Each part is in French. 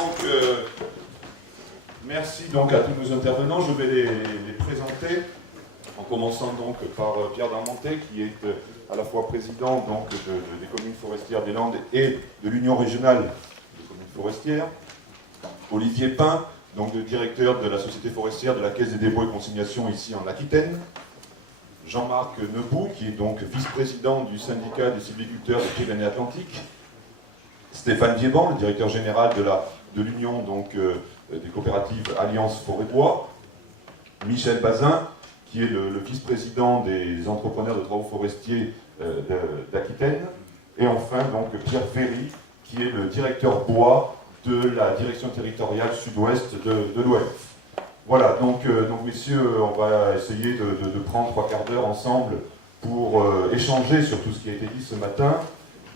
Donc, merci donc à tous nos intervenants. Je vais les présenter, en commençant donc par Pierre Darmontet, qui est à la fois président donc, des communes forestières des Landes et de l'Union régionale des communes forestières. Olivier Pin, donc le directeur de la Société forestière de la Caisse des dépôts et consignations ici en Aquitaine. Jean-Marc Nebout, qui est donc vice-président du syndicat des sylviculteurs des Pyrénées-Atlantiques. Stéphane Viéban, le directeur général de l'Union des coopératives Alliance Forêt-Bois. Michel Bazin, qui est le vice-président des entrepreneurs de travaux forestiers d'Aquitaine. Et enfin, donc, Pierre Ferry, qui est le directeur bois de la direction territoriale sud-ouest de l'ONF. Voilà, donc messieurs, on va essayer de prendre 3 quarts d'heure ensemble pour échanger sur tout ce qui a été dit ce matin.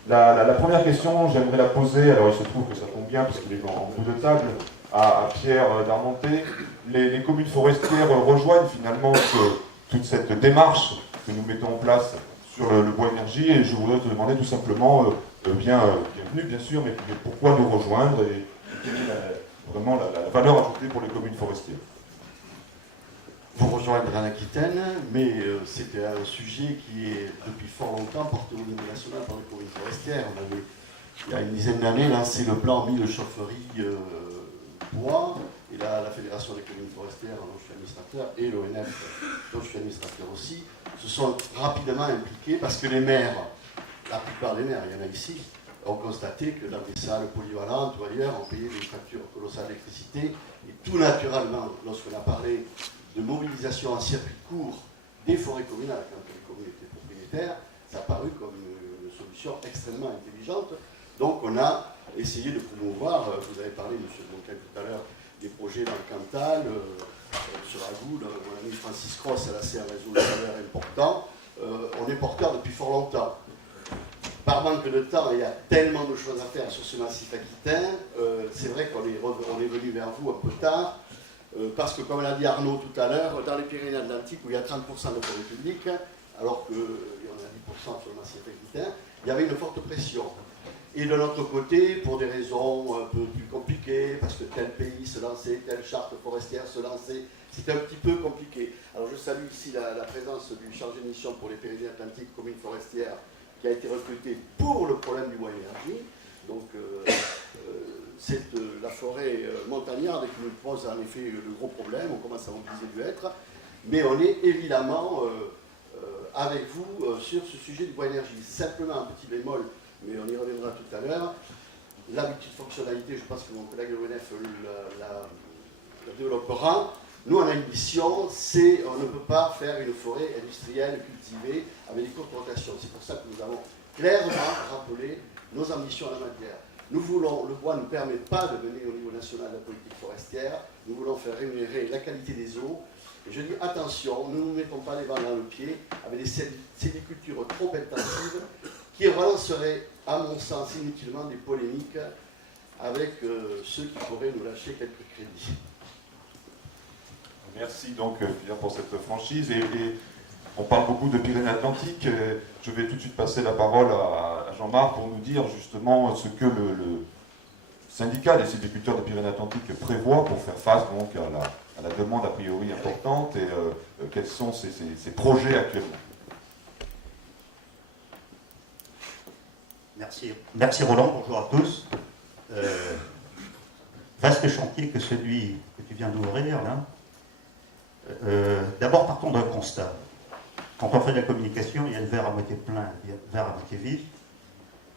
La première question, j'aimerais la poser, alors il se trouve que ça tombe bien, parce qu'il est en bout de table, à Pierre Darmontet. Les communes forestières rejoignent finalement toute cette démarche que nous mettons en place sur le bois énergie, et je voudrais te demander tout simplement, bienvenue bien sûr, mais pourquoi nous rejoindre et quelle est vraiment la valeur ajoutée pour les communes forestières. Vous rejoindre en Aquitaine, mais c'était un sujet qui est depuis fort longtemps porté au niveau national par les communes forestières. On avait, il y a une dizaine d'années, lancé le plan 1000 chaufferies bois, et là, la Fédération des communes forestières, dont je suis administrateur, et l'ONF, dont je suis administrateur aussi, se sont rapidement impliqués parce que les maires, la plupart des maires, il y en a ici, ont constaté que dans des salles polyvalentes ou ailleurs, on payait des factures colossales d'électricité, et tout naturellement, lorsqu'on a parlé de mobilisation en circuit court des forêts communales, quand les communes étaient propriétaires, ça a paru comme une solution extrêmement intelligente. Donc on a essayé de promouvoir, vous avez parlé, M. Bonquin, tout à l'heure, des projets dans le Cantal, sur la Goule, mon ami Francis Cross, elle a lancé un réseau de chaleur important. On est porteur depuis fort longtemps. Par manque de temps, il y a tellement de choses à faire sur ce massif aquitain. C'est vrai qu'on est venu vers vous un peu tard. Parce que, comme l'a dit Arnaud tout à l'heure, dans les Pyrénées-Atlantiques, où il y a 30% de forêt publique, alors qu'il y en a 10% sur le massif aquitain, il y avait une forte pression. Et de l'autre côté, pour des raisons un peu plus compliquées, parce que tel pays se lançait, telle charte forestière se lançait, c'était un petit peu compliqué. Alors je salue ici la présence du chargé de mission pour les Pyrénées-Atlantiques, commune forestière, qui a été recruté pour le problème du bois énergie. Donc, c'est la forêt montagnarde qui nous pose en effet le gros problème, on commence à mobiliser du hêtre, mais on est évidemment avec vous sur ce sujet du bois énergie. Simplement un petit bémol, mais on y reviendra tout à l'heure. L'habitude fonctionnalité, je pense que mon collègue de l'ONF la développera. Nous, on a une mission, c'est on ne peut pas faire une forêt industrielle cultivée avec des courtes rotations. C'est pour ça que nous avons clairement rappelé nos ambitions en la matière. Nous voulons, le bois ne permet pas de mener au niveau national la politique forestière, nous voulons faire rémunérer la qualité des eaux. Et je dis attention, nous ne nous mettons pas les balles dans le pied avec des sylvicultures trop intensives qui relanceraient, à mon sens, inutilement des polémiques avec ceux qui pourraient nous lâcher quelques crédits. Merci donc Pierre pour cette franchise. Et on parle beaucoup de Pyrénées-Atlantiques. Je vais tout de suite passer la parole à Jean-Marc pour nous dire justement ce que le syndicat des sylviculteurs des Pyrénées-Atlantiques prévoit pour faire face donc à la demande a priori importante et quels sont ses projets actuellement. Merci Roland, bonjour à tous. Vaste chantier que celui que tu viens d'ouvrir là. D'abord partons d'un constat. Quand on fait de la communication, il y a le verre à moitié plein, il y a le verre à moitié vide.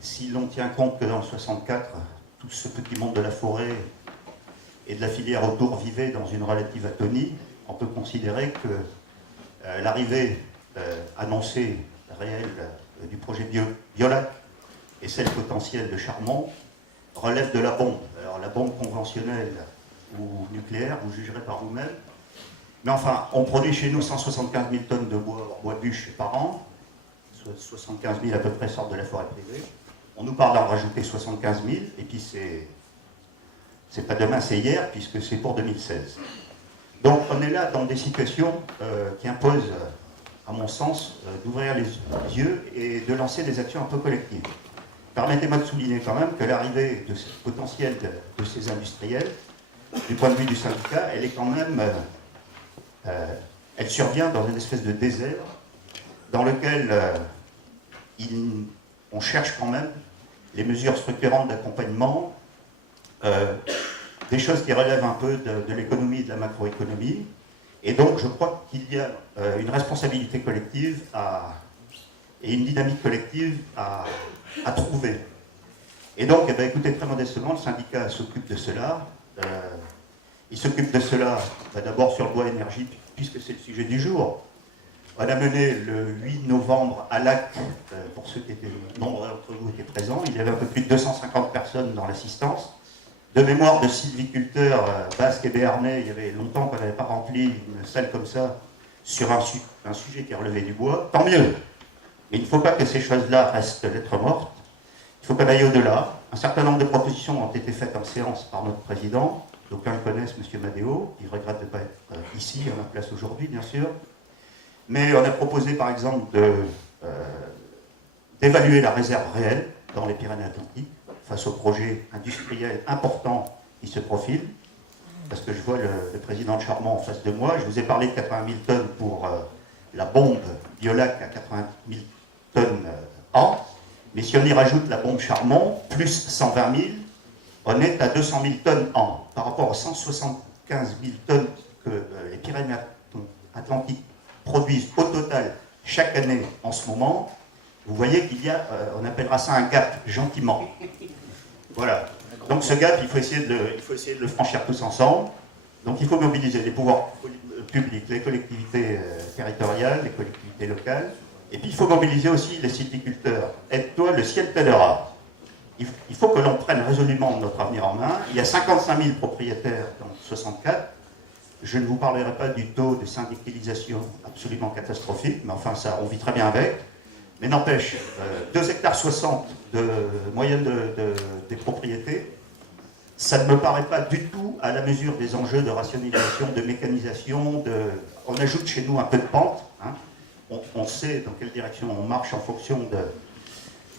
Si l'on tient compte que dans le 64, tout ce petit monde de la forêt et de la filière autour vivait dans une relative atonie, on peut considérer que l'arrivée annoncée réelle du projet Biolac et celle potentielle de Charmont relève de la bombe. Alors la bombe conventionnelle ou nucléaire, vous jugerez par vous-même. Mais enfin, on produit chez nous 175 000 tonnes de bois bûche par an, 75 000 à peu près sortent de la forêt privée. On nous parle d'en rajouter 75 000, et puis c'est pas demain, c'est hier, puisque c'est pour 2016. Donc on est là dans des situations qui imposent, à mon sens, d'ouvrir les yeux et de lancer des actions un peu collectives. permettez-moi de souligner quand même que l'arrivée de ce potentiel de ces industriels, du point de vue du syndicat, elle est quand même, elle survient dans une espèce de désert dans lequel on cherche quand même les mesures structurantes d'accompagnement, des choses qui relèvent un peu de l'économie et de la macroéconomie. Et donc, je crois qu'il y a une responsabilité collective et une dynamique collective à trouver. Et donc, eh bien, écoutez, très modestement, le syndicat s'occupe de cela. Il s'occupe de cela d'abord sur le bois énergie, puisque c'est le sujet du jour. On a mené le 8 novembre à Lac, pour ceux qui étaient, nombreux d'entre vous étaient présents, il y avait un peu plus de 250 personnes dans l'assistance. De mémoire de sylviculteurs basques et béarnais, il y avait longtemps qu'on n'avait pas rempli une salle comme ça sur un sujet qui relevait du bois. Tant mieux. Mais il ne faut pas que ces choses-là restent lettres mortes. Il faut qu'on aille au-delà. Un certain nombre de propositions ont été faites en séance par notre président. D'aucuns le connaissent, M. Madéo. Il regrette de ne pas être ici, à ma place aujourd'hui, bien sûr. Mais on a proposé, par exemple, d'évaluer la réserve réelle dans les Pyrénées-Atlantiques face aux projets industriels importants qui se profilent. Parce que je vois le président de Charmont en face de moi. Je vous ai parlé de 80 000 tonnes pour la bombe Biolac à 80 000 tonnes an. Mais si on y rajoute la bombe Charmont, plus 120 000, on est à 200 000 tonnes an. Par rapport aux 175 000 tonnes que les Pyrénées-Atlantiques produisent au total chaque année en ce moment, vous voyez qu'il y a, on appellera ça un gap, gentiment. Voilà. Donc ce gap, il faut essayer de le franchir tous ensemble. Donc il faut mobiliser les pouvoirs publics, les collectivités territoriales, les collectivités locales. Et puis il faut mobiliser aussi les sylviculteurs. Aide-toi, le ciel t'aidera. Il faut que l'on prenne résolument notre avenir en main. Il y a 55 000 propriétaires dans 64. Je ne vous parlerai pas du taux de syndicalisation absolument catastrophique, mais enfin ça, on vit très bien avec. Mais n'empêche, 2,60 hectares de moyenne des propriétés, ça ne me paraît pas du tout à la mesure des enjeux de rationalisation, de mécanisation. On ajoute chez nous un peu de pente. Hein. On sait dans quelle direction on marche en fonction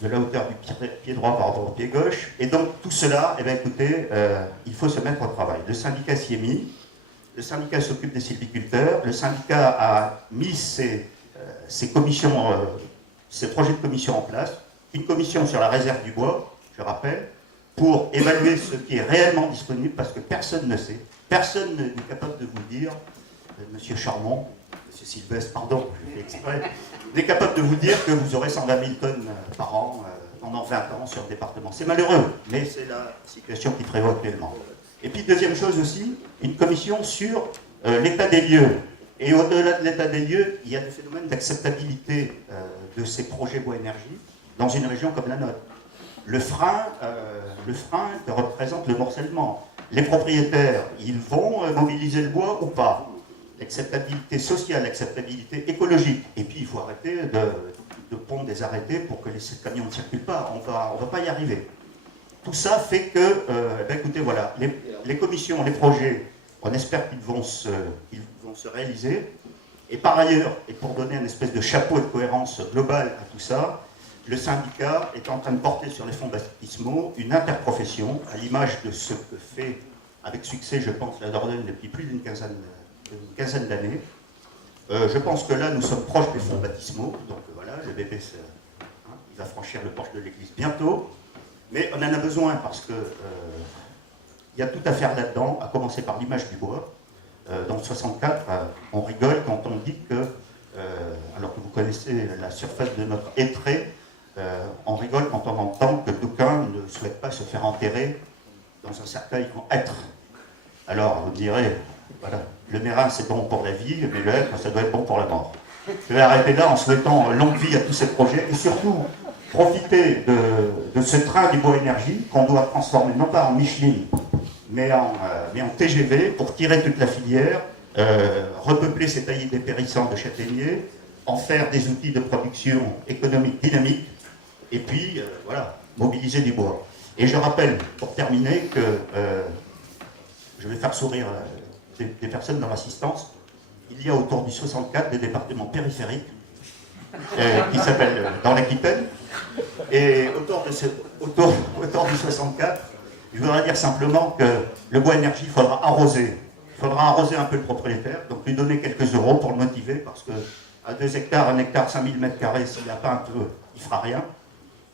de la hauteur du pied droit par rapport au pied gauche. Et donc tout cela, eh bien, écoutez, il faut se mettre au travail. Le syndicat s'y est mis. Le syndicat s'occupe des sylviculteurs. Le syndicat a mis ses commissions, ses projets de commission en place. Une commission sur la réserve du bois, je rappelle, pour évaluer ce qui est réellement disponible, parce que personne ne sait. Personne n'est capable de vous dire, Monsieur Charmont, Monsieur Sylvestre, pardon, je fais exprès, n'est capable de vous dire que vous aurez 120 000 tonnes par an pendant 20 ans sur le département. C'est malheureux, mais c'est la situation qui prévaut actuellement. Et puis, deuxième chose aussi, une commission sur l'état des lieux. Et au-delà de l'état des lieux, il y a des phénomènes d'acceptabilité de ces projets bois-énergie dans une région comme la nôtre. Le frein que représente le morcellement. Les propriétaires, ils vont mobiliser le bois ou pas? L'acceptabilité sociale, l'acceptabilité écologique. Et puis, il faut arrêter de pondre des arrêtés pour que les camions ne circulent pas. On va pas y arriver. Tout ça fait que, ben écoutez, voilà, les commissions, les projets, on espère qu'ils vont se réaliser. Et par ailleurs, et pour donner une espèce de chapeau de cohérence globale à tout ça, le syndicat est en train de porter sur les fonds baptismaux une interprofession, à l'image de ce que fait avec succès, je pense, la Dordogne depuis plus d'une quinzaine d'années. Je pense que là, nous sommes proches des fonds baptismaux, donc voilà, le bébé, il va franchir le porche de l'église bientôt. Mais on en a besoin parce que y a tout à faire là-dedans, à commencer par l'image du bois. Dans le 64, on rigole quand on dit que, alors que vous connaissez la surface de notre étré, on rigole quand on entend que d'aucuns ne souhaitent pas se faire enterrer dans un cercueil en hêtre. Alors, vous me direz, voilà, le mérin c'est bon pour la vie, mais le hêtre, ça doit être bon pour la mort. Je vais arrêter là en souhaitant longue vie à tous ces projets et surtout profiter de ce train du bois énergie qu'on doit transformer non pas en Micheline, mais en TGV pour tirer toute la filière, repeupler ces taillis dépérissants de châtaigniers, en faire des outils de production économique dynamique, et puis, voilà, mobiliser du bois. Et je rappelle, pour terminer, que je vais faire sourire des personnes dans l'assistance. Il y a autour du 64 des départements périphériques qui s'appelle Dans l'Aquitaine. Et autour du 64, je voudrais dire simplement que le bois énergie, il faudra arroser. Il faudra arroser un peu le propriétaire, donc lui donner quelques euros pour le motiver, parce que à 2 hectares, 1 hectare, 5000 m², s'il n'a pas un peu, il ne fera rien.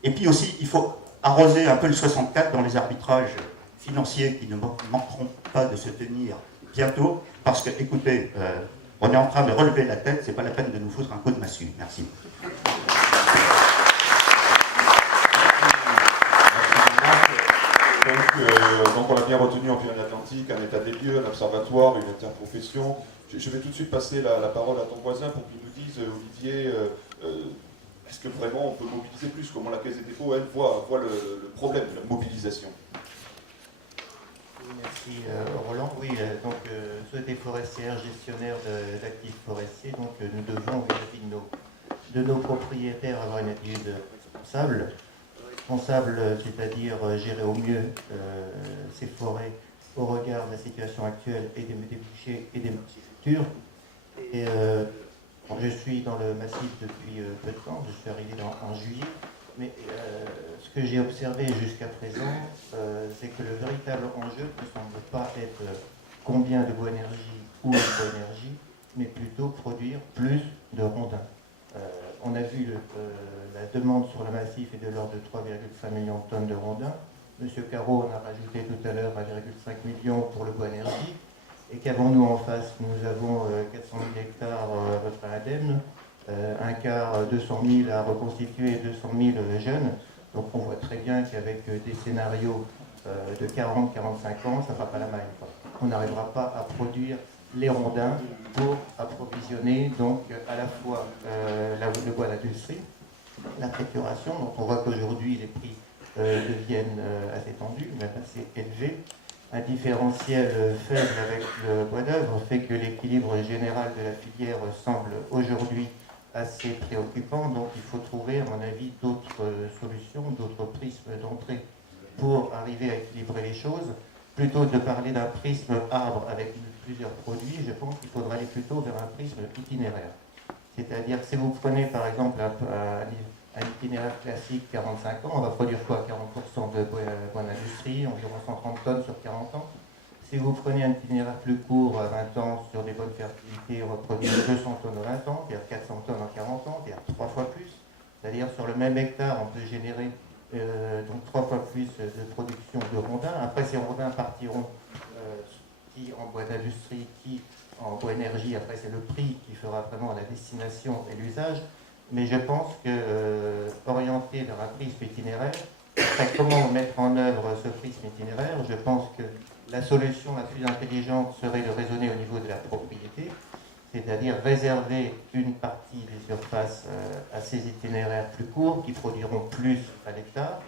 Et puis aussi, il faut arroser un peu le 64 dans les arbitrages financiers qui ne manqueront pas de se tenir bientôt, parce que, écoutez, on est en train de relever la tête, c'est pas la peine de nous foutre un coup de massue. Merci. Donc on a bien retenu en Pyrénées-Atlantiques, un état des lieux, un observatoire, une interprofession. Je vais tout de suite passer la parole à ton voisin pour qu'il nous dise, Olivier, est-ce que vraiment on peut mobiliser plus? Comment la Caisse des dépôts, elle, voit le problème de la mobilisation? Merci Roland. Oui, donc société forestière, gestionnaire d'actifs forestiers, donc nous devons vis-à-vis de nos propriétaires avoir une attitude responsable, c'est-à-dire gérer au mieux ces forêts au regard de la situation actuelle et des débouchés et des futurs. Et je suis dans le massif depuis peu de temps, je suis arrivé en juillet. Mais ce que j'ai observé jusqu'à présent, c'est que le véritable enjeu ne semble pas être combien de bois énergie ou de bois énergie, mais plutôt produire plus de rondins. On a vu la demande sur le massif est de l'ordre de 3,5 millions de tonnes de rondins. Monsieur Caro en a rajouté tout à l'heure 1,5 million pour le bois énergie. Et qu'avons-nous en face? Nous avons 400 000 hectares à peu près indemnes. Un quart 200 000 à reconstituer, 200 000 jeunes. Donc on voit très bien qu'avec des scénarios de 40-45 ans, ça ne fera pas la maille. On n'arrivera pas à produire les rondins pour approvisionner donc à la fois le bois d'industrie, la précuration, donc on voit qu'aujourd'hui les prix deviennent assez tendus, même assez élevés. Un différentiel faible avec le bois d'œuvre fait que l'équilibre général de la filière semble aujourd'hui assez préoccupant, donc il faut trouver, à mon avis, d'autres solutions, d'autres prismes d'entrée pour arriver à équilibrer les choses. Plutôt que de parler d'un prisme arbre avec plusieurs produits, je pense qu'il faudra aller plutôt vers un prisme itinéraire. C'est-à-dire, si vous prenez par exemple un itinéraire classique 45 ans, on va produire quoi? 40% de bois d'industrie, environ 130 tonnes sur 40 ans. Si vous prenez un itinéraire plus court, à 20 ans, sur des bonnes fertilités, on va produire 200 tonnes en 20 ans, c'est-à-dire 400 tonnes en 40 ans, c'est-à-dire 3 fois plus. C'est-à-dire sur le même hectare, on peut générer donc 3 fois plus de production de rondins. Après, ces rondins partiront qui en bois d'industrie, qui en bois énergie. Après, c'est le prix qui fera vraiment la destination et l'usage. Mais je pense que orienter vers un prisme itinéraire, comment mettre en œuvre ce prisme itinéraire, je pense que la solution la plus intelligente serait de raisonner au niveau de la propriété, c'est-à-dire réserver une partie des surfaces à ces itinéraires plus courts qui produiront plus à l'hectare,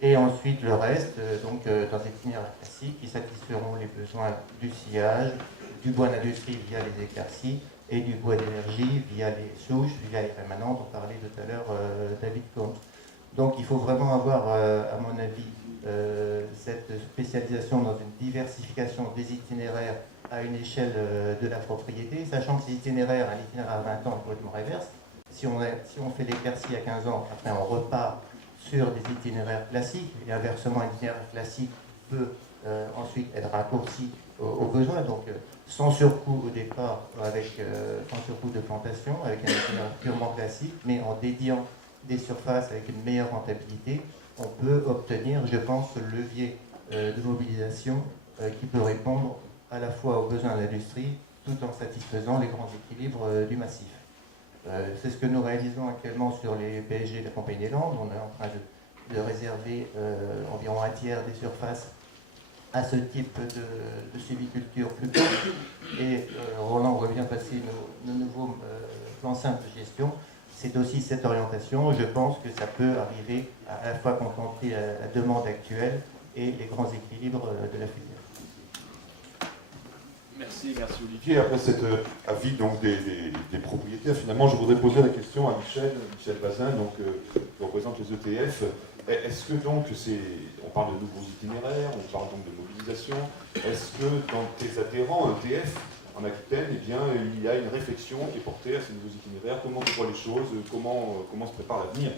et ensuite le reste dans des itinéraires classiques qui satisferont les besoins du sillage, du bois d'industrie via les éclaircies et du bois d'énergie via les souches, via les rémanents dont parlait tout à l'heure David Comte. Donc il faut vraiment avoir, à mon avis, cette spécialisation dans une diversification des itinéraires à une échelle de la propriété, sachant que ces itinéraires, un itinéraire à 20 ans est complètement réverse. Si on fait l'éclaircie à 15 ans, après on repart sur des itinéraires classiques, et inversement, un itinéraire classique peut ensuite être raccourci aux besoins, donc sans surcoût au départ, sans surcoût de plantation, avec un itinéraire purement classique, mais en dédiant des surfaces avec une meilleure rentabilité, on peut obtenir, je pense, le levier de mobilisation qui peut répondre à la fois aux besoins de l'industrie, tout en satisfaisant les grands équilibres du massif. C'est ce que nous réalisons actuellement sur les PSG de la Compagnie des Landes. On est en train de réserver environ un tiers des surfaces à ce type de sylviculture plus courte. Et Roland revient passer nos nouveaux plans simples de gestion. C'est aussi cette orientation. Je pense que ça peut arriver à la fois contenter la demande actuelle et les grands équilibres de la filière. Merci Olivier. Après cet avis donc, des propriétaires, finalement, je voudrais poser la question à Michel Bazin, donc, qui représente les ETF. Est-ce que donc, on parle de nouveaux itinéraires, on parle donc de mobilisation, est-ce que dans tes adhérents ETF, en Aquitaine, eh bien, il y a une réflexion qui est portée à ces nouveaux itinéraires, comment on voit les choses, comment se prépare l'avenir.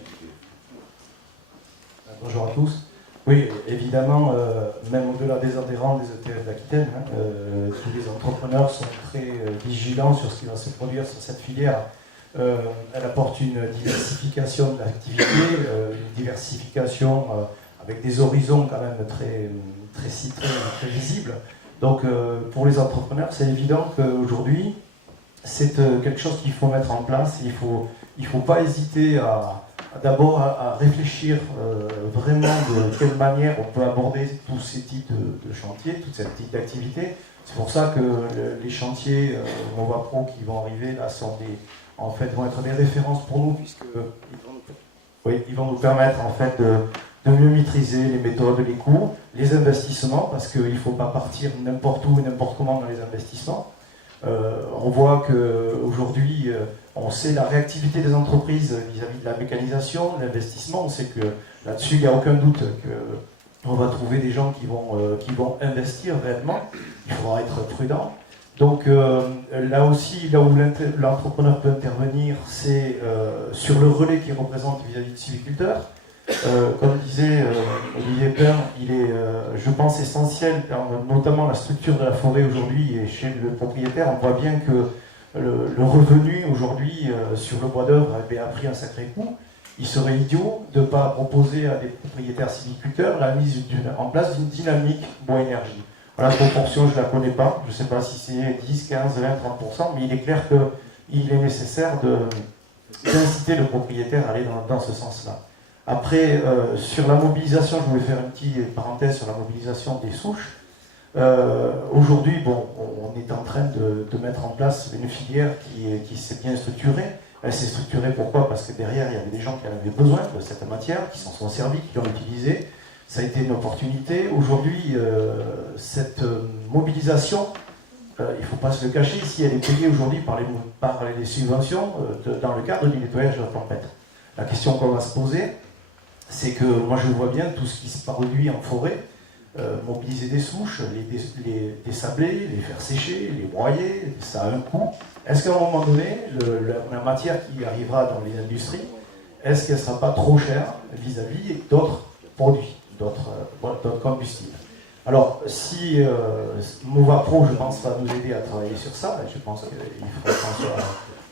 Bonjour à tous. Oui, évidemment, même au-delà des adhérents des ETF d'Aquitaine, tous les entrepreneurs sont très vigilants sur ce qui va se produire sur cette filière. Elle apporte une diversification de l'activité, une diversification avec des horizons quand même très citrés, très visibles. Donc pour les entrepreneurs, c'est évident qu'aujourd'hui, c'est quelque chose qu'il faut mettre en place. Il faut pas hésiter d'abord à réfléchir vraiment de quelle manière on peut aborder tous ces types de chantiers, toutes ces types d'activités. C'est pour ça que les chantiers MovaPro qui vont arriver là vont être des références pour nous, puisqu'ils vont nous permettre en fait de mieux maîtriser les méthodes, les coûts, les investissements, parce qu'il ne faut pas partir n'importe où et n'importe comment dans les investissements. On voit qu'aujourd'hui, on sait la réactivité des entreprises vis-à-vis de la mécanisation, l'investissement. On sait que là-dessus, il n'y a aucun doute qu'on va trouver des gens qui vont investir réellement. Il faudra être prudent. Donc là aussi, là où l'entrepreneur peut intervenir, c'est sur le relais qu'il représente vis-à-vis de sylviculteurs. Comme disait Olivier Pern, il est, je pense, essentiel, notamment la structure de la forêt aujourd'hui et chez le propriétaire. On voit bien que le revenu aujourd'hui sur le bois d'œuvre a pris un sacré coup. Il serait idiot de ne pas proposer à des propriétaires sylviculteurs la mise en place d'une dynamique bois-énergie. La proportion, je ne la connais pas. Je ne sais pas si c'est 10, 15, 20, 30%, mais il est clair qu'il est nécessaire d'inciter le propriétaire à aller dans ce sens-là. Après, sur la mobilisation, je voulais faire une petite parenthèse sur la mobilisation des souches. Aujourd'hui, on est en train de mettre en place une filière qui s'est bien structurée. Elle s'est structurée pourquoi? Parce que derrière, il y avait des gens qui en avaient besoin de cette matière, qui s'en sont servis, qui l'ont utilisée. Ça a été une opportunité. Aujourd'hui, cette mobilisation, il ne faut pas se le cacher, si elle est payée aujourd'hui par les subventions dans le cadre du nettoyage de la tempête. La question qu'on va se poser, c'est que moi je vois bien tout ce qui se produit en forêt, mobiliser des souches, les désabler, les faire sécher, les broyer, ça a un coût. Est-ce qu'à un moment donné, la matière qui arrivera dans les industries, est-ce qu'elle ne sera pas trop chère vis-à-vis d'autres produits, d'autres combustibles? Alors, si MovaPro, je pense, va nous aider à travailler sur ça, je pense qu'il faudra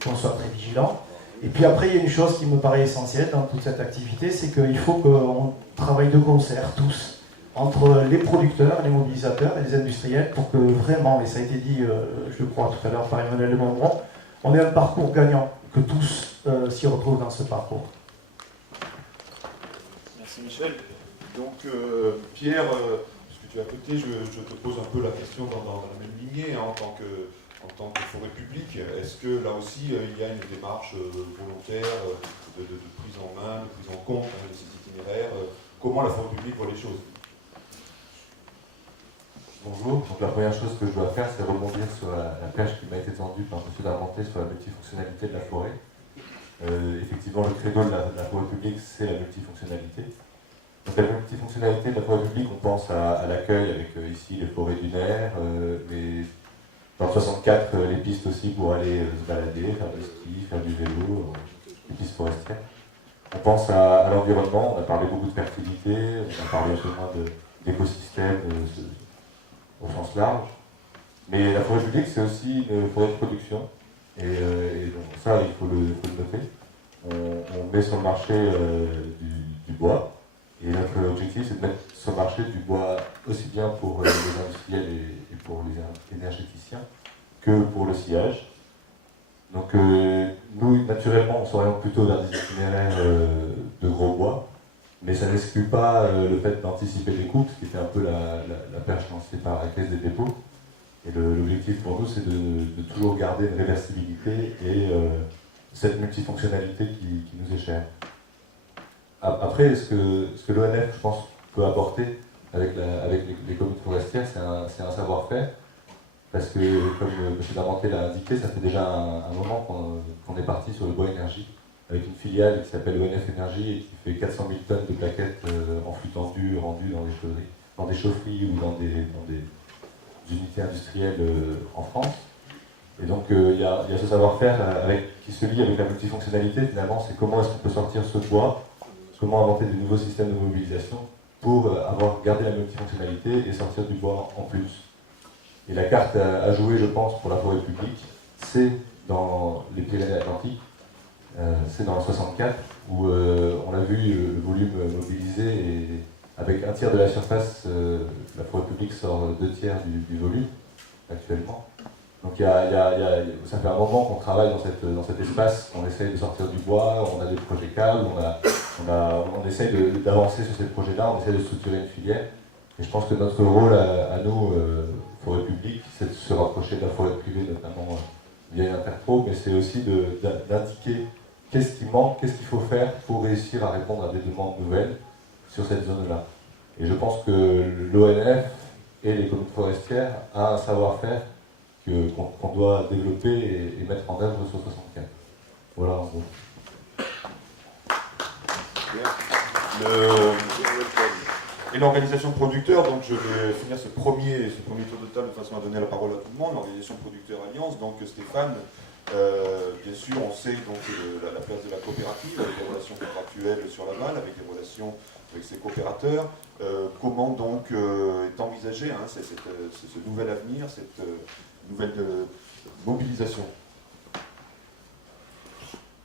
qu'on soit très vigilant. Et puis après, il y a une chose qui me paraît essentielle dans toute cette activité, c'est qu'il faut qu'on travaille de concert, tous, entre les producteurs, les mobilisateurs et les industriels, pour que vraiment, et ça a été dit, je crois, tout à l'heure par Emmanuel Lemondron, on ait un parcours gagnant, que tous s'y retrouvent dans ce parcours. Merci Michel. Donc Pierre, puisque tu es à côté, je te pose un peu la question dans la même lignée en tant que forêt publique. Est-ce que là aussi il y a une démarche volontaire de prise en main, de prise en compte de ces itinéraires? Comment la forêt publique voit les choses? Bonjour, donc la première chose que je dois faire, c'est rebondir sur la perche qui m'a été tendue par M. Darmenté sur la multifonctionnalité de la forêt. Effectivement, le credo de la forêt publique, c'est la multifonctionnalité. Donc la multifonctionnalité de la forêt publique, on pense à l'accueil avec ici les forêts dunaires, mais dans le 64, les pistes aussi pour aller se balader, faire du ski, faire du vélo, les pistes forestières. On pense à l'environnement, on a parlé beaucoup de fertilité, on a parlé un peu moins d'écosystèmes au sens large. Mais la forêt publique, c'est aussi une forêt de production. Et donc ça, il faut le noter. On met sur le marché du bois. Et notre objectif, c'est de mettre sur le marché du bois aussi bien pour les industriels et pour les énergéticiens que pour le sillage. Donc nous, naturellement, on s'oriente plutôt vers des itinéraires de gros bois, mais ça n'exclut pas le fait d'anticiper les coûts, ce qui était un peu la perche lancée par la Caisse des dépôts. Et l'objectif pour nous, c'est de toujours garder une réversibilité et cette multifonctionnalité qui nous est chère. Après, ce que l'ONF, je pense, peut apporter avec les communes forestières, c'est un savoir-faire. Parce que, comme M. Darmenté l'a indiqué, ça fait déjà un moment qu'on est parti sur le bois énergie, avec une filiale qui s'appelle ONF Énergie et qui fait 400 000 tonnes de plaquettes en flux tendu rendues dans des chaufferies ou dans des unités industrielles en France. Et donc il y a ce savoir-faire qui se lie avec la multifonctionnalité, finalement, c'est comment est-ce qu'on peut sortir ce bois, comment inventer de nouveaux systèmes de mobilisation pour garder la multifonctionnalité et sortir du bois en plus. Et la carte à jouer, je pense, pour la forêt publique, c'est dans les Pyrénées-Atlantiques, c'est dans le 64, où on a vu le volume mobilisé, et avec un tiers de la surface, la forêt publique sort 2/3 du volume actuellement. Donc ça fait un moment qu'on travaille dans cet espace, on essaye de sortir du bois, on a des projets câbles, on essaye d'avancer sur ces projets-là, on essaye de structurer une filière. Et je pense que notre rôle à nous, forêt publique, c'est de se rapprocher de la forêt privée, notamment via une interpro, mais c'est aussi d'indiquer qu'est-ce qui manque, qu'est-ce qu'il faut faire pour réussir à répondre à des demandes nouvelles sur cette zone-là. Et je pense que l'ONF et les communes forestières ont un savoir-faire qu'on doit développer et mettre en œuvre sur 64. Voilà en gros. Et l'organisation de producteurs, donc je vais finir ce premier tour de table de façon à donner la parole à tout le monde. L'organisation de producteurs Alliance, donc Stéphane, bien sûr on sait donc la place de la coopérative, avec des relations contractuelles sur la balle, avec des relations avec ses coopérateurs. Comment donc est envisagé ce nouvel avenir, cette nouvelle mobilisation?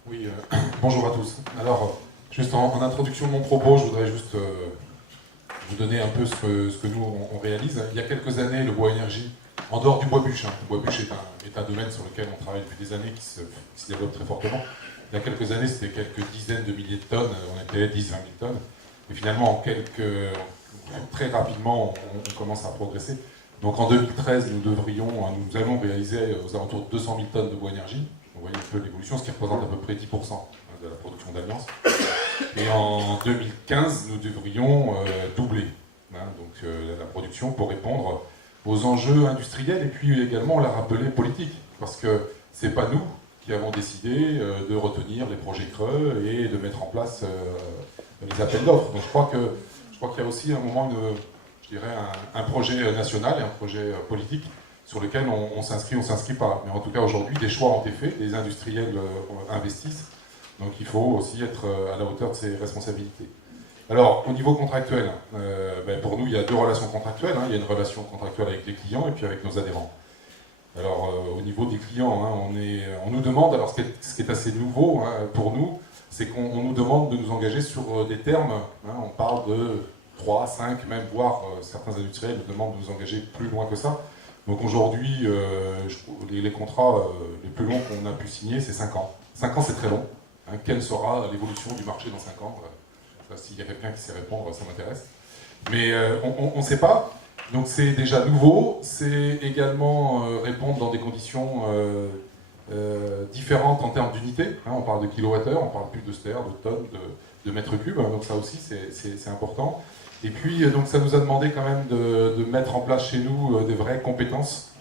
Oui, bonjour à tous. Alors, juste en introduction de mon propos, je voudrais juste vous donner un peu ce que nous on réalise. Il y a quelques années, le bois énergie, en dehors du bois bûche, le bois bûche est un domaine sur lequel on travaille depuis des années, qui se développe très fortement. Il y a quelques années, c'était quelques dizaines de milliers de tonnes, on était 10-20 000 tonnes. Et finalement, très rapidement, on commence à progresser. Donc en 2013, nous allons réaliser aux alentours de 200 000 tonnes de bois énergie. Vous voyez un peu l'évolution, ce qui représente à peu près 10% de la production d'Alliance. Et en 2015, nous devrions doubler la production pour répondre aux enjeux industriels et puis également, on l'a rappelé, politiques. Parce que ce n'est pas nous qui avons décidé de retenir les projets creux et de mettre en place les appels d'offres. Donc je crois qu'il y a aussi un moment un projet national et un projet politique sur lequel on s'inscrit pas. Mais en tout cas aujourd'hui, des choix ont été faits, les industriels investissent, donc il faut aussi être à la hauteur de ses responsabilités. Alors au niveau contractuel, pour nous il y a deux relations contractuelles, il y a une relation contractuelle avec les clients et puis avec nos adhérents. Alors au niveau des clients, on nous demande, alors ce qui est assez nouveau pour nous, c'est qu'on nous demande de nous engager sur des termes, on parle de 3, 5, même voire certains industriels nous demandent de nous engager plus loin que ça. Donc aujourd'hui, les contrats les plus longs qu'on a pu signer, c'est 5 ans. 5 ans, c'est très long. Quelle sera l'évolution du marché dans 5 ans? S'il y a quelqu'un qui sait répondre, ça m'intéresse. Mais on ne sait pas. Donc c'est déjà nouveau. C'est également répondre dans des conditions différentes en termes d'unités. On parle de kilowattheures, on parle plus de stères, de tonnes, de mètres cubes. Donc ça aussi, c'est important. Et puis, donc, ça nous a demandé quand même de mettre en place chez nous des vraies compétences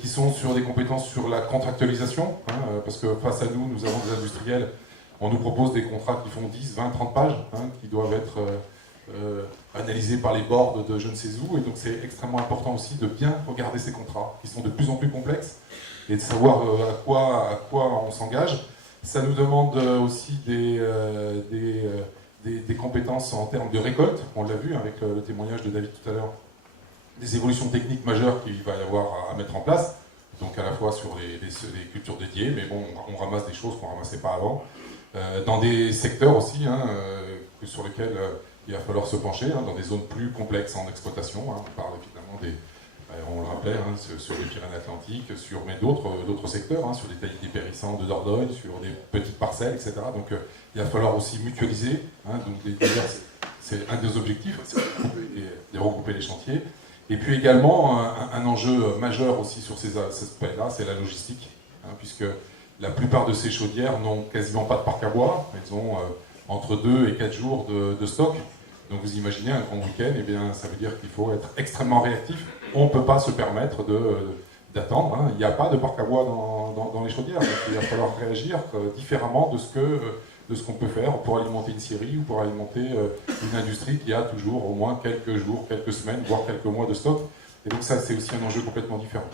qui sont sur des compétences sur la contractualisation, parce que face à nous, nous avons des industriels, on nous propose des contrats qui font 10, 20, 30 pages, qui doivent être analysés par les boards de je ne sais où, et donc c'est extrêmement important aussi de bien regarder ces contrats, qui sont de plus en plus complexes, et de savoir à quoi on s'engage. Ça nous demande aussi des compétences en termes de récolte, on l'a vu avec le témoignage de David tout à l'heure, des évolutions techniques majeures qu'il va y avoir à mettre en place, donc à la fois sur les cultures dédiées, mais bon, on ramasse des choses qu'on ne ramassait pas avant, dans des secteurs aussi sur lesquels il va falloir se pencher, dans des zones plus complexes en exploitation, on parle évidemment on le rappelait, sur les Pyrénées-Atlantiques, mais d'autres secteurs, sur des taillis dépérissants de Dordogne, sur des petites parcelles, etc. Donc il va falloir aussi mutualiser, c'est un des objectifs, c'est de regrouper les chantiers. Et puis également, un enjeu majeur aussi sur ces aspects-là, c'est la logistique, puisque la plupart de ces chaudières n'ont quasiment pas de parc à bois, elles ont entre 2 et 4 jours de stock. Donc vous imaginez un grand week-end, ça veut dire qu'il faut être extrêmement réactif. On ne peut pas se permettre d'attendre. Il n'y a pas de parc à bois dans les chaudières. Donc il va falloir réagir différemment de ce qu'on peut faire pour alimenter une scierie ou pour alimenter une industrie qui a toujours au moins quelques jours, quelques semaines, voire quelques mois de stock. Et donc ça, c'est aussi un enjeu complètement différent.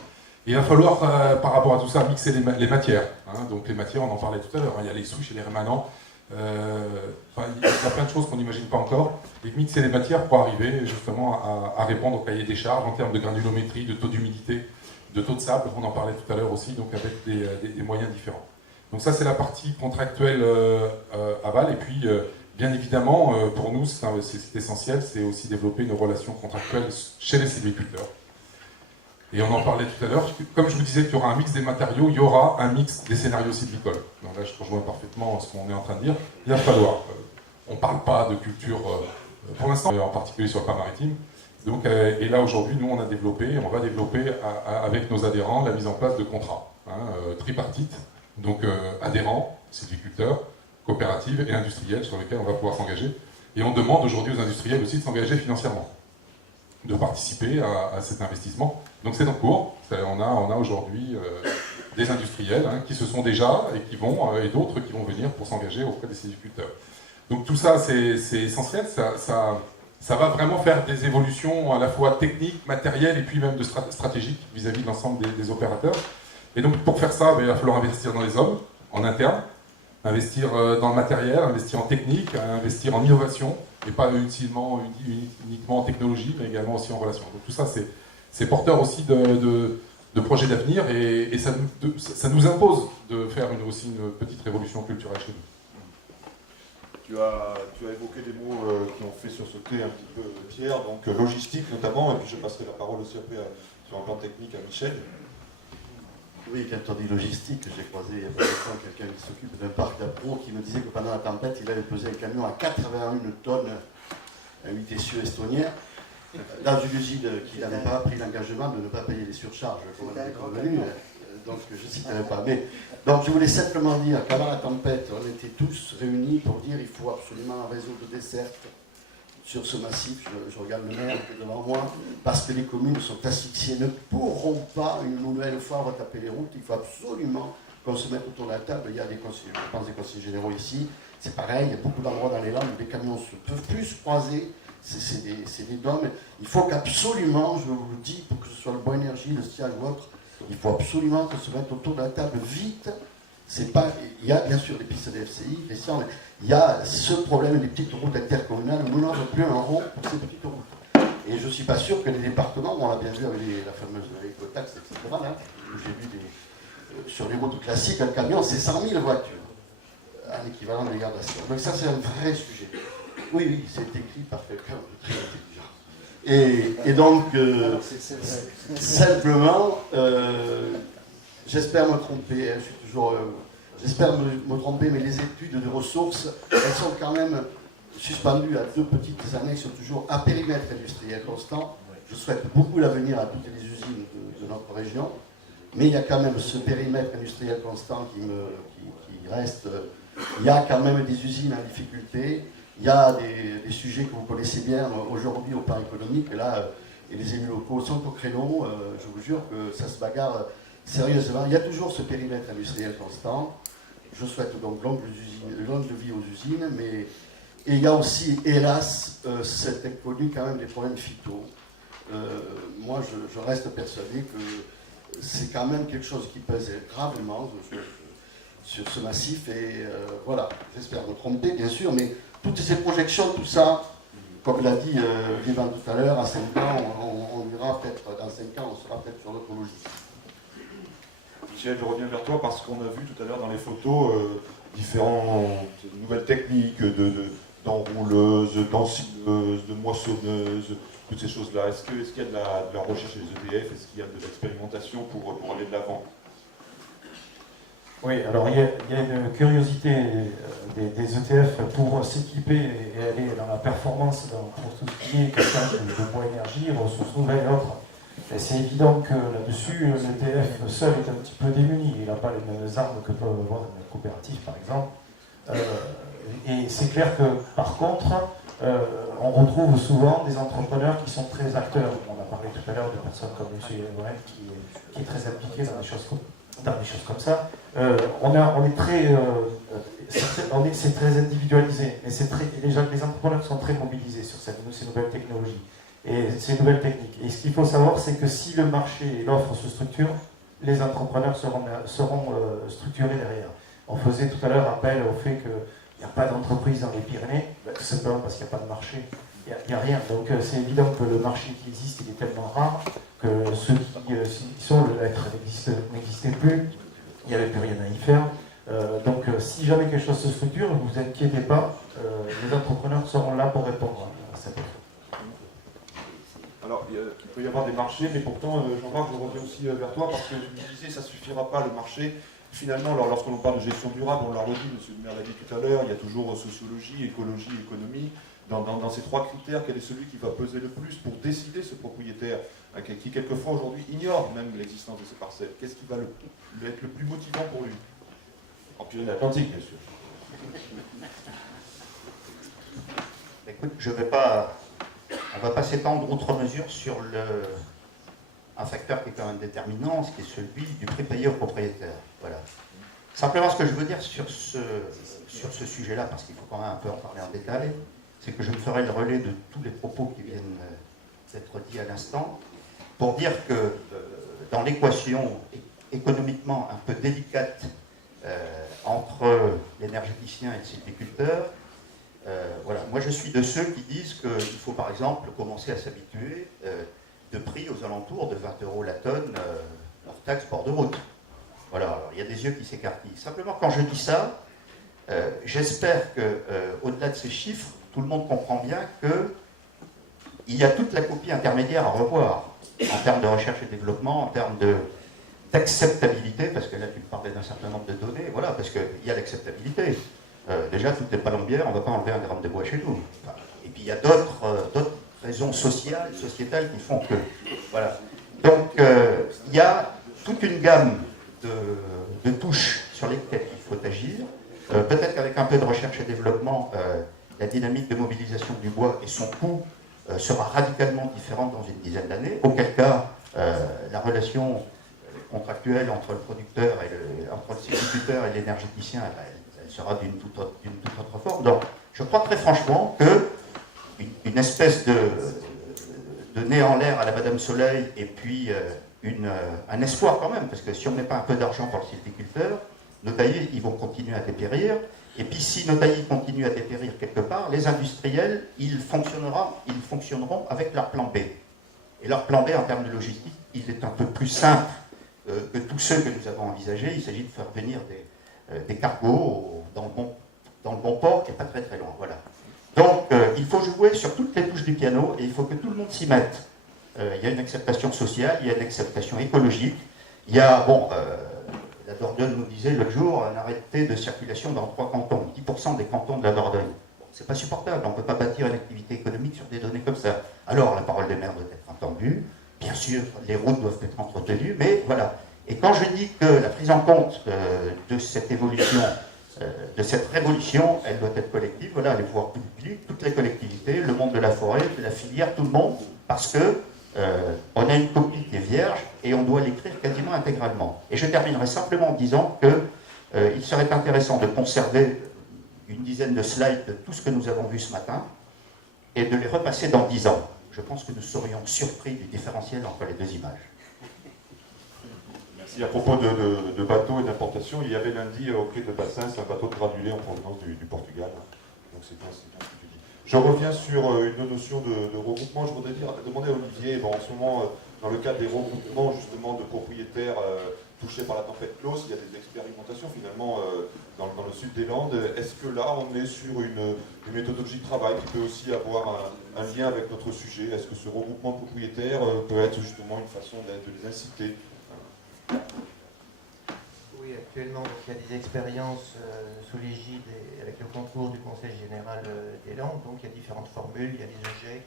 Il va falloir, par rapport à tout ça, mixer les matières. Hein. Donc les matières, on en parlait tout à l'heure, hein. Il y a les souches et les rémanents. Enfin, il y a plein de choses qu'on n'imagine pas encore. Et mixer les matières pour arriver justement à répondre au cahier des charges en termes de granulométrie, de taux d'humidité, de taux de sable, on en parlait tout à l'heure aussi, donc avec des moyens différents. Donc ça, c'est la partie contractuelle aval. Et puis, bien évidemment, pour nous, c'est essentiel, c'est aussi développer une relation contractuelle chez les sylviculteurs. Et on en parlait tout à l'heure, comme je vous disais qu'il y aura un mix des matériaux, il y aura un mix des scénarios sylvicoles. Donc là, je rejoins parfaitement ce qu'on est en train de dire. Il va falloir, on ne parle pas de culture, pour l'instant, en particulier sur le pas maritime. Donc, et là, aujourd'hui, nous, on va développer avec nos adhérents la mise en place de contrats tripartites, donc adhérents, sylviculteurs, coopératives et industriels sur lesquels on va pouvoir s'engager. Et on demande aujourd'hui aux industriels aussi de s'engager financièrement, de participer à cet investissement. Donc c'est en cours. On a aujourd'hui des industriels qui se sont déjà et qui vont, et d'autres qui vont venir pour s'engager auprès des sylviculteurs. Donc tout ça, c'est essentiel. Ça va vraiment faire des évolutions à la fois techniques, matérielles et puis même stratégiques vis-à-vis de l'ensemble des opérateurs. Et donc pour faire ça, il va falloir investir dans les hommes, en interne, investir dans le matériel, investir en technique, investir en innovation, et pas uniquement en technologie, mais également aussi en relation. Donc tout ça, c'est porteur aussi de projets d'avenir, et ça nous impose de faire aussi une petite révolution culturelle chez nous. Tu as évoqué des mots qui ont fait sursauter un petit peu Pierre, donc logistique notamment, et puis je passerai la parole aussi après sur un plan technique à Michel. Oui, quand on dit logistique, j'ai croisé il y a pas longtemps quelqu'un qui s'occupe d'un parc d'appro qui me disait que pendant la tempête, il avait pesé un camion à 81 tonnes, un 8 essieux estonien, dans une usine qui n'avait pas pris l'engagement de ne pas payer les surcharges comme elle était convenue. Donc je ne citerai pas. Mais, donc je voulais simplement dire qu'avant la tempête, on était tous réunis pour dire qu'il faut absolument un réseau de desserte sur ce massif. Je regarde le maire qui est devant moi, parce que les communes sont asphyxiées, ne pourront pas une nouvelle fois retaper les routes. Il faut absolument qu'on se mette autour de la table. Il y a des conseillers, je pense des conseillers généraux ici. C'est pareil, il y a beaucoup d'endroits dans les Landes où les camions ne peuvent plus se croiser. C'est des dômes. Il faut qu'absolument, je vous le dis, pour que ce soit le Bois Énergie, le SIAG ou autre, il faut absolument qu'on se mette autour de la table vite. C'est pas, il y a bien sûr les pistes des FCI, il y a ce problème des petites routes intercommunales où nous n'avons plus un rond pour ces petites routes. Et je ne suis pas sûr que les départements, on l'a bien vu avec la fameuse écotaxe, etc., là, où j'ai vu sur les routes classiques, un camion, c'est 100 000 voitures, un équivalent de dégradation. Donc ça, c'est un vrai sujet. Oui, c'est écrit par quelqu'un de très intelligent. Et donc, simplement, j'espère me tromper, je suis toujours... j'espère me tromper, mais les études de ressources, elles sont quand même suspendues à 2 petites années, qui sont toujours à périmètre industriel constant. Je souhaite beaucoup l'avenir à toutes les usines de notre région, mais il y a quand même ce périmètre industriel constant qui reste. Il y a quand même des usines en difficulté. Il y a des sujets que vous connaissez bien aujourd'hui au plan économique, et là, et les élus locaux sont au créneau. Je vous jure que ça se bagarre sérieusement. Il y a toujours ce périmètre industriel constant. Je souhaite donc longue vie aux usines, mais et il y a aussi, hélas, cet inconnu quand même des problèmes phyto. Moi, je reste persuadé que c'est quand même quelque chose qui pèse gravement sur ce massif, et voilà, j'espère me tromper, bien sûr, mais toutes ces projections, tout ça, comme l'a dit Vivant tout à l'heure, à 5 ans, on ira peut-être, dans 5 ans, on sera peut-être sur notre logique. Michel, je reviens vers toi parce qu'on a vu tout à l'heure dans les photos différentes nouvelles techniques d'enrouleuses, d'ensileuses, de moissonneuses, toutes ces choses-là. Est-ce qu'il y a de la recherche chez les EDF? Est-ce qu'il y a de l'expérimentation pour aller de l'avant? Oui, alors il y a une curiosité des ETF pour s'équiper et aller dans la performance pour tout ce qui est captage de bois énergie, ressources nouvelles et autres. Et c'est évident que là-dessus, l'ETF seul est un petit peu démuni. Il n'a pas les mêmes armes que peuvent avoir une coopérative, par exemple. Et c'est clair que, par contre, on retrouve souvent des entrepreneurs qui sont très acteurs. On a parlé tout à l'heure de personnes comme M. Yéloën qui est très impliqué dans des choses comme ça. C'est très individualisé, mais les entrepreneurs sont très mobilisés sur ces nouvelles technologies. et ces nouvelles techniques. Et ce qu'il faut savoir, c'est que si le marché et l'offre se structurent, les entrepreneurs seront structurés derrière. On faisait tout à l'heure appel au fait qu'il n'y a pas d'entreprise dans les Pyrénées, tout simplement parce qu'il n'y a pas de marché. Il n'y a rien. Donc c'est évident que le marché qui existe, il est tellement rare que ceux qui sont, le lettre n'existait plus, il n'y avait plus rien à y faire. Donc si jamais quelque chose se structure, ne vous inquiétez pas, les entrepreneurs seront là pour répondre à cette offre. Alors, il peut y avoir des marchés, mais pourtant, Jean-Marc, je reviens aussi vers toi, parce que tu me disais, ça ne suffira pas, le marché. Finalement, lorsqu'on parle de gestion durable, on l'a redit, M. le maire l'a dit tout à l'heure, il y a toujours sociologie, écologie, économie. Dans ces trois critères, quel est celui qui va peser le plus pour décider ce propriétaire, qui quelquefois aujourd'hui ignore même l'existence de ces parcelles? Qu'est-ce qui va être le plus motivant pour lui? En Pyrénées-Atlantiques, bien sûr. Écoute, on ne va pas s'étendre outre mesure sur un facteur qui est quand même déterminant, ce qui est celui du prix payé au propriétaire. Voilà. Simplement, ce que je veux dire sur ce sujet-là, parce qu'il faut quand même un peu en parler en détail, c'est que je me ferai le relais de tous les propos qui viennent d'être dits à l'instant, pour dire que dans l'équation économiquement un peu délicate entre l'énergéticien et le sylviculteur, voilà. Moi je suis de ceux qui disent qu'il faut par exemple commencer à s'habituer de prix aux alentours de 20 € la tonne hors taxe bord de route. Voilà, alors, il y a des yeux qui s'écarquillent. Simplement quand je dis ça, j'espère qu'au-delà de ces chiffres, tout le monde comprend bien qu'il y a toute la copie intermédiaire à revoir en termes de recherche et développement, en termes d'acceptabilité, parce que là tu parlais d'un certain nombre de données, voilà, parce qu'il y a l'acceptabilité. Déjà, tout n'est pas lombière, on ne va pas enlever un gramme de bois chez nous. Enfin, et puis il y a d'autres raisons sociales, sociétales qui font que... Voilà. Donc il y a toute une gamme de touches sur lesquelles il faut agir. Peut-être qu'avec un peu de recherche et développement, la dynamique de mobilisation du bois et son coût sera radicalement différente dans une dizaine d'années, auquel cas la relation contractuelle entre le producteur entre le sylviculteur et l'énergéticien, elle sera d'une toute autre forme. Donc je crois très franchement qu'une espèce de nez en l'air à la Madame Soleil et puis un espoir quand même, parce que si on ne met pas un peu d'argent pour le sylviculteur, nos taillis ils vont continuer à dépérir. Et puis si nos taillis continuent à dépérir quelque part, les industriels, ils fonctionneront avec leur plan B. Et leur plan B en termes de logistique, il est un peu plus simple que tous ceux que nous avons envisagés. Il s'agit de faire venir des cargos dans le bon port et pas très très loin. Voilà. Donc il faut jouer sur toutes les touches du piano et il faut que tout le monde s'y mette. Il y a une acceptation sociale, il y a une acceptation écologique, il y a, la Dordogne nous disait l'autre jour, un arrêté de circulation dans 3 cantons, 10% des cantons de la Dordogne. Bon, c'est pas supportable, on ne peut pas bâtir une activité économique sur des données comme ça. Alors la parole des maires doit être entendue, bien sûr, les routes doivent être entretenues, mais voilà. Et quand je dis que la prise en compte de cette évolution, de cette révolution, elle doit être collective, voilà, les pouvoirs publics, toutes les collectivités, le monde de la forêt, de la filière, tout le monde, parce que on a une copie qui est vierge et on doit l'écrire quasiment intégralement. Et je terminerai simplement en disant qu'il serait intéressant de conserver une dizaine de slides de tout ce que nous avons vu ce matin et de les repasser dans 10 ans. Je pense que nous serions surpris du différentiel entre les deux images. Merci. À propos de bateaux et d'importation, il y avait lundi au quai de Bassins un bateau de granulés en provenance du Portugal. Donc c'est bien ce que tu dis. Je reviens sur une notion de regroupement. Je voudrais demander à Olivier, en ce moment, dans le cadre des regroupements justement de propriétaires touchés par la tempête Klaus, il y a des expérimentations finalement dans le sud des Landes. Est-ce que là, on est sur une méthodologie de travail qui peut aussi avoir un lien avec notre sujet? Est-ce que ce regroupement de propriétaires peut être justement une façon de les inciter? Oui, actuellement, donc, il y a des expériences sous l'égide et avec le concours du Conseil général des Landes. Donc, il y a différentes formules, il y a les OGEC,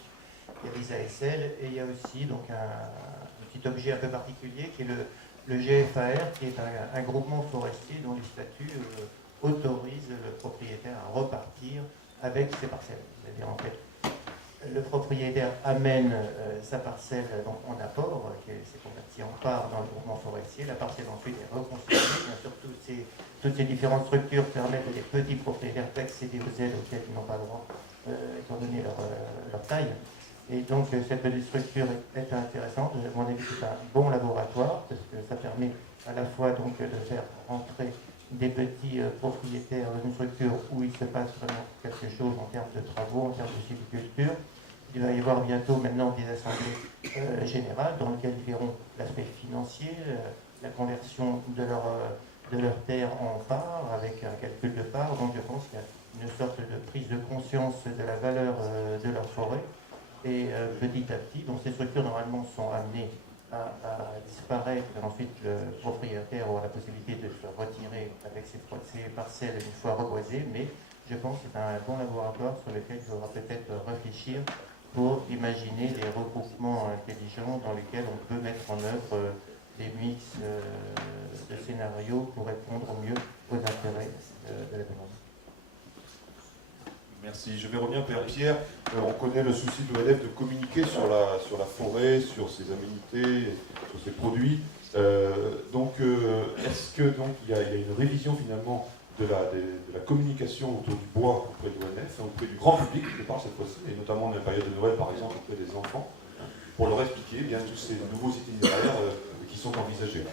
il y a les ASL, et il y a aussi donc, un petit objet un peu particulier qui est le GFAR, qui est un groupement forestier dont les statuts autorisent le propriétaire à repartir avec ses parcelles. C'est-à-dire, en fait, le propriétaire amène sa parcelle donc, en apport, qui s'est converti en part dans le groupement forestier. La parcelle ensuite est reconstituée. Bien sûr, toutes ces différentes structures permettent à des petits propriétaires d'accéder aux aides auxquelles ils n'ont pas le droit, étant donné leur taille. Et donc cette petite structure est intéressante. À mon avis, c'est un bon laboratoire parce que ça permet à la fois donc de faire rentrer des petits propriétaires dans une structure où il se passe vraiment quelque chose en termes de travaux, en termes de sylviculture. Il va y avoir bientôt maintenant des assemblées générales dans lesquelles ils verront l'aspect financier, la conversion de leur terre en parts avec un calcul de parts. Donc je pense qu'il y a une sorte de prise de conscience de la valeur de leur forêt. Et petit à petit, donc ces structures normalement sont amenées à disparaître. Et ensuite, le propriétaire aura la possibilité de se retirer avec ses parcelles une fois reboisées. Mais je pense que c'est un bon laboratoire sur lequel il faudra peut-être réfléchir pour imaginer des regroupements intelligents dans lesquels on peut mettre en œuvre des mix de scénarios pour répondre au mieux aux intérêts de la demande. Merci. Je vais revenir vers Pierre. On connaît le souci de l'ONF de communiquer sur la forêt, sur ses aménités, sur ses produits. Est-ce que donc il y a une révision finalement de la communication autour du bois auprès de l'ONF, auprès du grand public, je parle cette fois-ci, et notamment dans la période de Noël par exemple auprès des enfants, pour leur expliquer bien tous ces nouveaux itinéraires qui sont envisagés.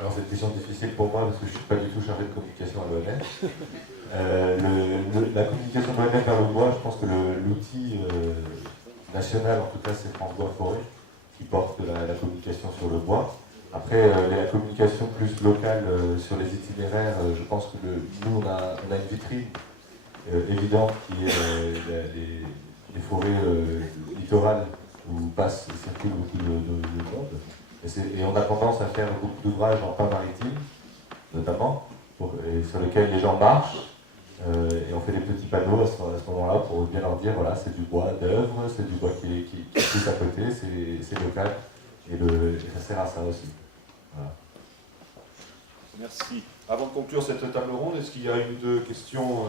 Alors c'est une question difficile pour moi parce que je ne suis pas du tout chargé de communication à l'ONF. La communication de l'ONF vers le bois, je pense que l'outil national, en tout cas, c'est France Bois Forêt, qui porte la communication sur le bois. Après, la communication plus locale sur les itinéraires, je pense que nous, on a une vitrine évidente qui est les forêts littorales où circule beaucoup de monde. Et on a tendance à faire beaucoup d'ouvrages en pain maritime, notamment, sur lesquels les gens marchent. Et on fait des petits panneaux à ce moment-là pour bien leur dire, voilà, c'est du bois d'œuvre, c'est du bois qui pousse à côté, c'est local. Et ça sert à ça aussi. Voilà. Merci. Avant de conclure cette table ronde, est-ce qu'il y a une ou deux questions